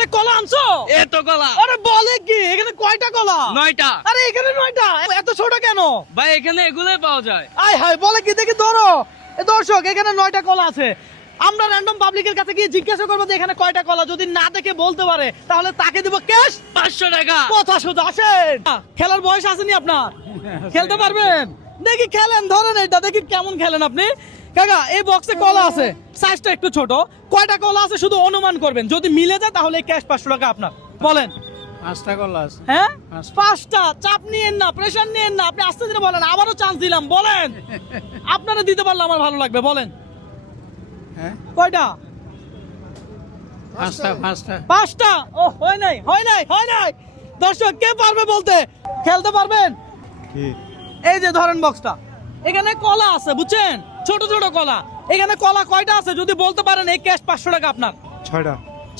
আরে কলা আনছো? এত কলা। আরে বলে কি এখানে কয়টা কলা? 9টা। আরে এখানে 9টা, এত ছোট কেন? ভাই এখানে এগুলোই পাওয়া যায়। আয় হায়, বলে কি দেখি ধরো। এ দর্শক, এখানে 9টা কলা আছে। আমরা র্যান্ডম পাবলিকের কাছে গিয়ে জিজ্ঞাসা করবো যে এখানে কয়টা কলা, যদি না দেখে বলতে পারে তাহলে তাকে দিব ক্যাশ 500 টাকা। কথা সোজা। আসেন, খেলার বয়স আসেনি আপনার? খেলতে পারবেন? দেখি খেলেন, ধরেন এটা দেখি কেমন খেলেন আপনি। কাকা, এই বক্সে কলা আছে, সাইজটা একটু ছোট। কয়টা কলা আছে শুধু অনুমান করবেন, যদি মিলে যায় তাহলে ক্যাশ 500 টাকা আপনার। বলেন। 5টা কলা আছে। হ্যাঁ, 5টা। চাপ নিয়েন না, প্রেশার নিয়েন না, আপনি আস্তে ধীরে বলেন। আবারও চান্স দিলাম, বলেন। আপনারা দিতে পারলে আমার ভালো লাগবে, বলেন। হ্যাঁ, কয়টা? 5টা। ও, হয় নাই, হয় নাই, হয় নাই। দর্শক, কে পারবে বলতে? খেলতে পারবেন? এই যে ধরেন বক্সটা, এখানে কলা আছে, বুঝছেন? ছোট ছোট কলা। এখানে কলা কয়টা আছে যদি বলতে পারেন, এই ক্যাশ 500 টাকা আপনার।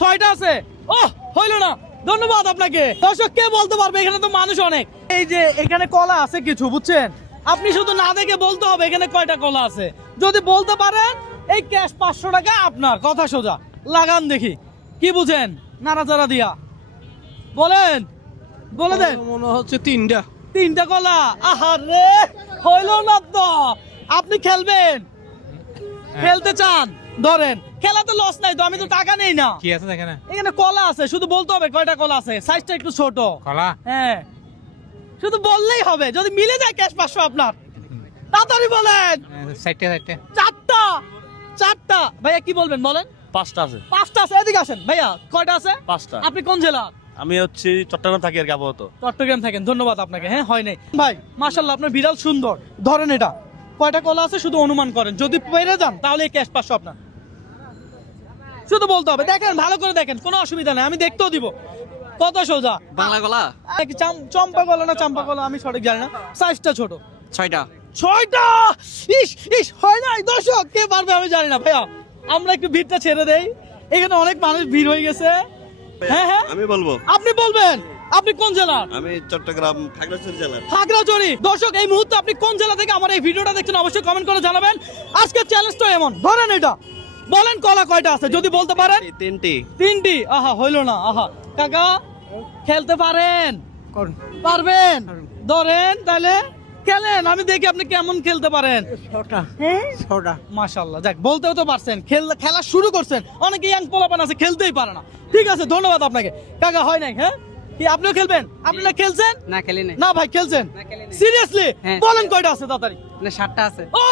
6টা আছে। ও, হইল না। ধন্যবাদ আপনাকে। দর্শক, কে বলতে পারবে? এখানে তো মানুষ অনেক। এই যে এখানে কলা আছে কিছু, বুঝছেন? আপনি শুধু না দেখে বলতে হবে এখানে কয়টা কলা আছে। যদি বলতে পারেন এই ক্যাশ 500 টাকা আপনার। কথা সোজা। লাগান দেখি কি বুঝেন, নাড়াচাড়া দিয়া বলেন। বলে দেন। মনে হচ্ছে 3টা। 3টা কলা। আহারে, হইল না তো। আপনি খেলবেন? খেলতে চান? ধরেন। খেলাতে লস নাই তো, আমি তো টাকা নেই না। কি আছে এখানে? এখানে কলা আছে, শুধু বলতে হবে কয়টা কলা আছে। সাইজটা একটু ছোট। কলা? হ্যাঁ, শুধু বললেই হবে, যদি মিলে যায় ক্যাশ 500 আপনার। তাড়াতাড়ি বলেন। 4টা। 4টা। ভাইয়া কি বলবেন, বলেন। 5টা আছে। 5টা আছে। এদিকে আসেন ভাইয়া, কয়টা আছে? 5টা। আপনি কোন জেলা? আমি হচ্ছে চট্টগ্রাম থাকি আর কি আপাতত। চট্টগ্রাম থাকেন। ধন্যবাদ আপনাকে। হ্যাঁ, হয় নাই ভাই, মাশাআল্লাহ, আপনার বিড়াল সুন্দর। ধরেন এটা কয়টা কলা আছে শুধু অনুমান করেন, যদি পেরে যান তাহলে ক্যাশ 500 আপনার। শুধু বলতে হবে, দেখেন ভালো করে দেখেন, কোনো অসুবিধা নাই, আমি দেখতেও দিব। কত সোজা। বাংলা কলা চম্পা কলা না চাম্পা কলা আমি সঠিক জানি না, সাইজটা ছোট। 6টা। 6টা। ইস ইস, হয় নাই। দর্শক, কে পারবে আমি জানি না। ভাইয়া, আমরা একটু ভিড়টা ছেড়ে দেই, এখানে অনেক মানুষ ভিড় হয়ে গেছে। হ্যাঁ হ্যাঁ, আমি বলবো। আপনি বলবেন। আপনি কোন জেলার? আমি চট্টগ্রাম খাগড়াছড়ি জেলার। খাগড়াছড়ি। দর্শক, এই মুহূর্তে আপনি কোন জেলা থেকে আমার এই ভিডিওটা দেখছেন অবশ্যই কমেন্ট করে জানাবেন। আজকের চ্যালেঞ্জটা এমন, ধরেন এটা, বলেন কলা কয়টা আছে যদি বলতে পারেন। 3টি। আহা, হইল না। আহা, কাকা খেলতে পারেন? পারবেন? ধরেন তাহলে খেলেন, আমি দেখি আপনি কেমন খেলতে পারেন। 6টা। মাশাআল্লাহ, যাক, বলতেও তো পারছেন, খেলা শুরু করছেন। অনেকে ইয়াং পোলাপান আছে খেলতেই পারে না। ঠিক আছে, ধন্যবাদ আপনাকে। কাকা, হয় নাই? হ্যাঁ, কি আপনিও খেলবেন? আপনি না খেলছেন? না খেলি নাই। না ভাই, খেলছেন? না, খেলি নাই। সিরিয়াসলি হ্যাঁ। বলেন কয়টা আছে তাড়াতাড়ি। না 7টা আছে। ও,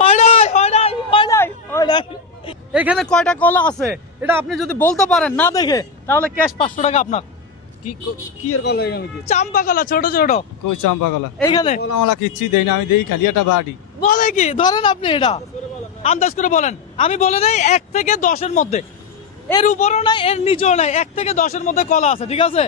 হয় নাই, হয় নাই, হয় নাই, হয় নাই। এখানে কয়টা কলা আছে এটা আপনি যদি বলতে পারেন না দেখে, তাহলে ক্যাশ 500 টাকা আপনার। কি এর কলা এখানে? কি চাম্পা কলা, ছোট ছোট। কই চাম্পা কলা? এইখানে কলা মালা কিচ্ছু দেই না, আমি দেই খালি একটা বাড়ি। বলে কি, ধরেন আপনি এটা আন্দাজ করে বলেন। আমি বলে দেই 1 থেকে 10-এর মধ্যে, এর উপরও নাই এর নিচেও নাই, 1 থেকে 10-এর মধ্যে কলা আছে। ঠিক আছে,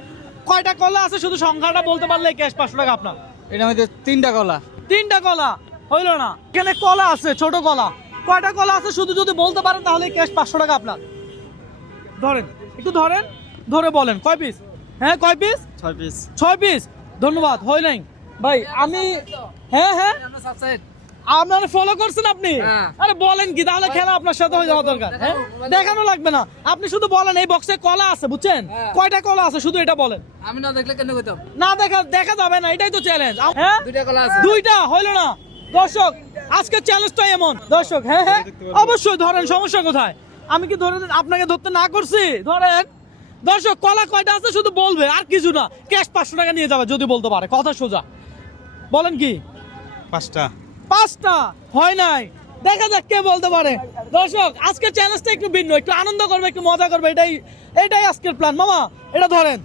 কয়টা কলা আছে শুধু সংখ্যাটা বলতে পারলে ক্যাশ 500 টাকা আপনার। এটা মধ্যে 3টা কলা। 3টা কলা। হইল না। এখানে কলা আছে, ছোট কলা। কয়টা কলা আছে শুধু যদি বলতে পারেন তাহলে ক্যাশ 500 টাকা আপনার। ধরেন, একটু ধরেন, ধরে বলেন কয় পিস। হ্যাঁ, কয় পিস? 6 পিস। 6 পিস। ধন্যবাদ। হয় নাই ভাই, আমি হ্যাঁ হ্যাঁ, আপনারা ফলো করছেন আপনি? আরে বলেন কি, তাহলে খেলা আপনার সাথে হয়ে যাওয়া দরকার। হ্যাঁ, দেখানো লাগবে না, আপনি শুধু বলেন এই বক্সে কলা আছে, বুঝছেন? কয়টা কলা আছে শুধু এটা বলেন। আমি না দেখলে কেন কইতাম? না দেখা যাবে না, এটাই তো চ্যালেঞ্জ। হ্যাঁ, 2টা কলা আছে। 2টা। হইল না। দর্শক, আজকের চ্যালেঞ্জটা এমন। দর্শক, হ্যাঁ হ্যাঁ, অবশ্যই ধরেন, সমস্যা কোথায়? আমি কি ধরে আপনাকে ধরতে না করছি? ধরেন। দর্শক, কলা কয়টা আছে শুধু বলবে, আর কিছু না, ক্যাশ 500 টাকা নিয়ে যাবে যদি বলতে পারে। কথা সোজা। বলেন কি? 5টা। 5টা। হয় নাই, দেখা যাক কে বলতে পারে। দর্শক, আজকের চ্যালেঞ্জটা একটু ভিন্ন, একটু আনন্দ করবে, একটু মজা করবে, এটাই আজকের প্ল্যান। মামা, এটা ধরেন।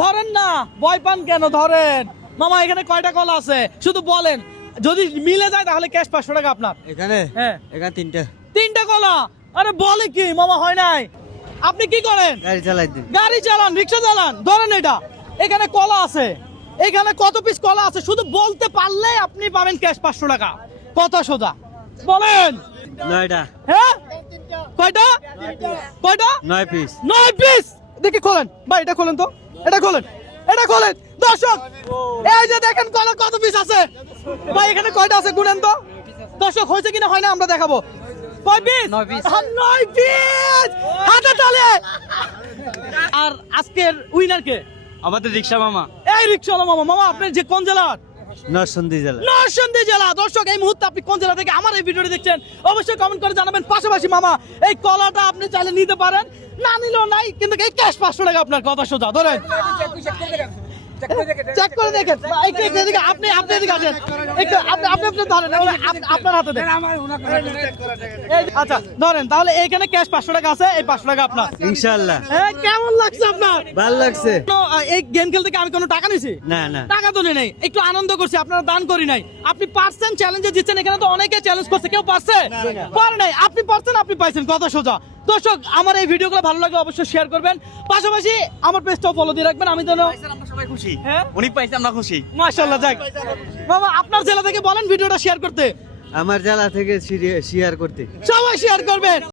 ধরেন না, ভয় পান কেন? ধরেন মামা, এখানে কয়টা কলা আছে শুধু বলেন, যদি মিলে যায় তাহলে ক্যাশ 500 টাকা আপনার। এখানে? হ্যাঁ, এখানে 3টা। 3টা কলা। আরে বলে কি মামা, হয় নাই? আপনি কি করেন? গাড়ি চালাই দিন। গাড়ি চালান, রিক্সা চালান। ধরেন এটা, এখানে কলা আছে, এখানে কত পিস কলা আছে শুধু বলতে পারলে আপনি পাবেন ক্যাশ 500 টাকা। কথা সোজা। বলেন। 9টা। হ্যাঁ, কয়টা? কয়টা? 9 পিস। 9 পিস। দেখি খোলেন ভাই, এটা খোলেন তো, এটা খোলেন, এটা খোলেন। দর্শক, এই যে দেখেন কলা কত পিস আছে ভাই, এখানে কয়টা আছে গুনেন তো। দর্শক, হয়েছে কিনা হয় না আমরা দেখাবো। কয় পিস? 9 পিস। 9 পিস। হাতে তালে। আজকের উইনার কে? আমাদের রিক্সা মামা এই রিকশাওয়ালা মামা। মামা আপনি যে কোন জেলার? নরসিংদী জেলা। নরসিংদী জেলা। দর্শক এই মুহূর্তে আপনি কোন জেলা থেকে আমার এই ভিডিওটি দেখছেন অবশ্যই কমেন্ট করে জানাবেন। পাশাপাশি মামা এই কলাটা আপনি চাইলে নিতে পারেন, না নিলেও নাই, কিন্তু এই ক্যাশ 500 টাকা আপনার কথা সোজা ধরেন। চেক করে দেখেন। একটু এদিকে আপনি এদিকে আসেন, একটু আপনি ধরেন, আপনার হাতে দেন। আচ্ছা ধরেন, তাহলে এইখানে ক্যাশ 500 টাকা আছে, এই 500 টাকা আপনার। ইনশাআল্লাহ। কেমন লাগছে আপনার? ভালো লাগছে। এই গেম খেলতে কি আমি কোনো টাকা নিছি? না না, টাকা তো নেই, একটু আনন্দ করছি, আপনারা দান করি নাই। আপনি পারছেন, চ্যালেঞ্জে জিতছেন। এখানে তো অনেকে চ্যালেঞ্জ করছে, কেউ পারছে? পারে নাই। আপনি পারছেন, আপনি পাইছেন, কথা সোজা। দর্শক আমার এই ভিডিওগুলো ভালো লাগলে অবশ্যই শেয়ার করবেন, পাশাপাশি আমার পেজটাও ফলো দিয়ে রাখবেন। আমি যেন আমরা সবাই খুশি। হ্যাঁ উনি পাইছে, আমরা খুশি। মাশাআল্লাহ। যাক বাবা, আপনার জেলা থেকে বলেন ভিডিওটা শেয়ার করতে। আমার জেলা থেকে শেয়ার করতে। সবাই শেয়ার করবেন।